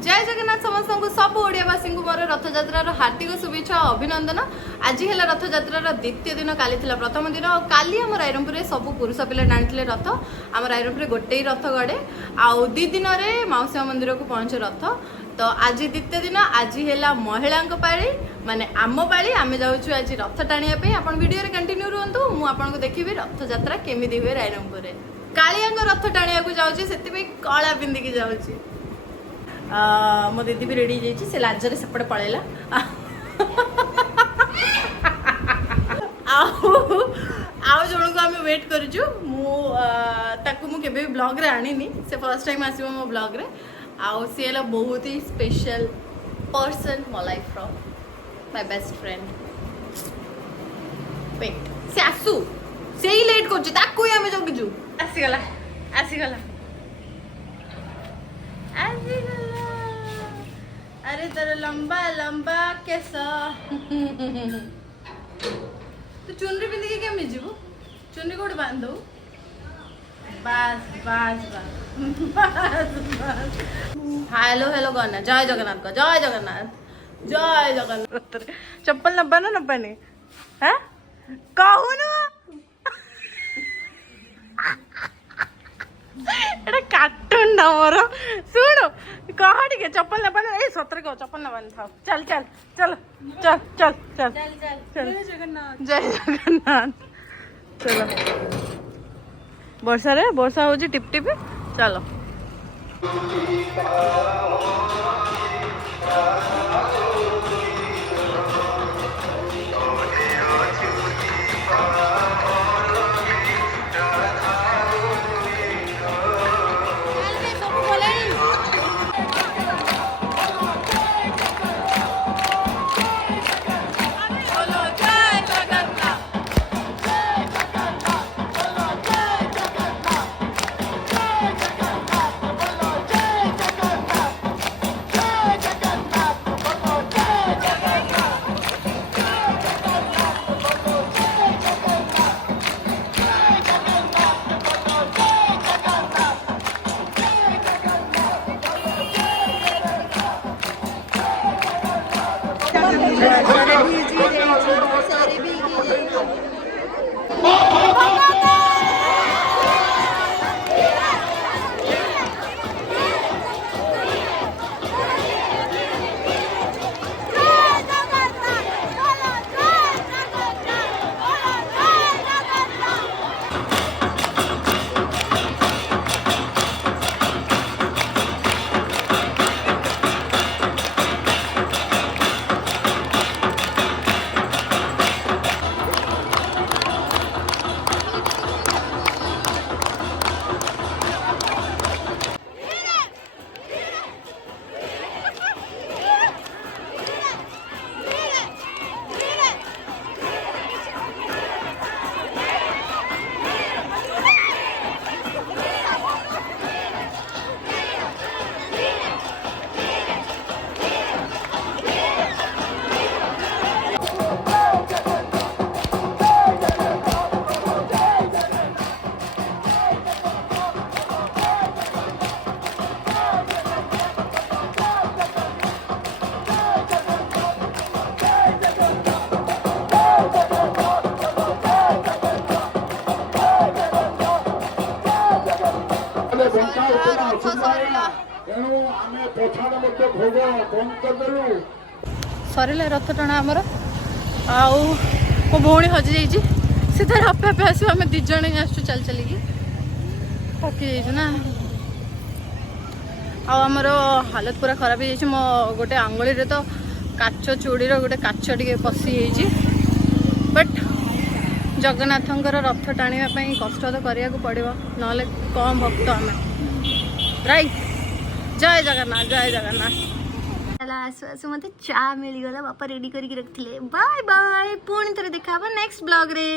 जय जगन्नाथ समस्त को सब ओडियावासी को मोर रथयात्रार हार्दिक शुभेच्छा अभिनंदन। आज है रथयात्रार द्वितीय दिन, काली प्रथम दिन। काली आम रायरंगपुर सब पुरुष पिला टाणी रथ। आम रायरंगपुर गोटे रथ गड़े आउ दी दिन में मौसी मंदिर को पहुंचे रथ। तो आज द्वितीय दिन, आज है महिला पाली माने आम पाली। आम जाऊँ आज रथ टाणी आप वीडियो कंटिन्यू रुहतु। मुझे देखी रथयात्रा केमी हुए रायरंगपुर। कालिया रथ टाणिया जाऊँगी से कला पिंधिकी जाऊँगी। मो दीदी भी रेडी जाइए, से लाजरे सेपटे पड़ेला। आउ जन को आम वेट करूँ। मुझे भी ब्लॉग रे आनी से फर्स्ट टाइम आसो मो ब्लॉग रे। आउ सी है बहुत ही स्पेशल पर्सन मो लाइफ रो, माय बेस्ट फ्रेंड। वेट से आसू से ही लेट कर आम जगिजु। आसीगला आसीगला आसीगला। अरे तेरे लंबा लंबा कैसा तू चुनरी पिंधिकी केमी जीवु? चुनरी कोड बांध दो। बस बस बस बस। हेलो हेलो करना। जय जगन्नाथ का, जय जगन्नाथ, जय जगन्नाथ। चप्पल नब्बा ना नब्बा नहीं है कहू ना एटा कार्टून ना मोर। सुनो कह टे चप्पल नबा ना। सतर कह चप्पल नबा था। चल चल चल चल चल चल चल। जय जगन्नाथ, जय जगन्नाथ। चलो वर्षा रे वर्षा हो टिप टिप। चलो सरला रथ टଣା आमर। आउ मो भौणी हजि जाइए से तार आपे आपे आस। आम दी जन आसु चल चलिकी थकी जाइए ना। आमर हालत पूरा खराब हो। मो गोटे आंगुली रे तो काच चूड़ीर गोटे काच टे पशि जाइए। बट जगन्नाथंकर रथ टाणीवाई कष्ट तो करिया पड़ो ना कम भक्त आम राइट। जय जगन्नाथ, जय जगन्नाथ। आसु आसु मत चा मिलगला। बापा रेडी करके रखते। Bye bye. पुणी थे देखा नेक्स्ट ब्लॉग रे।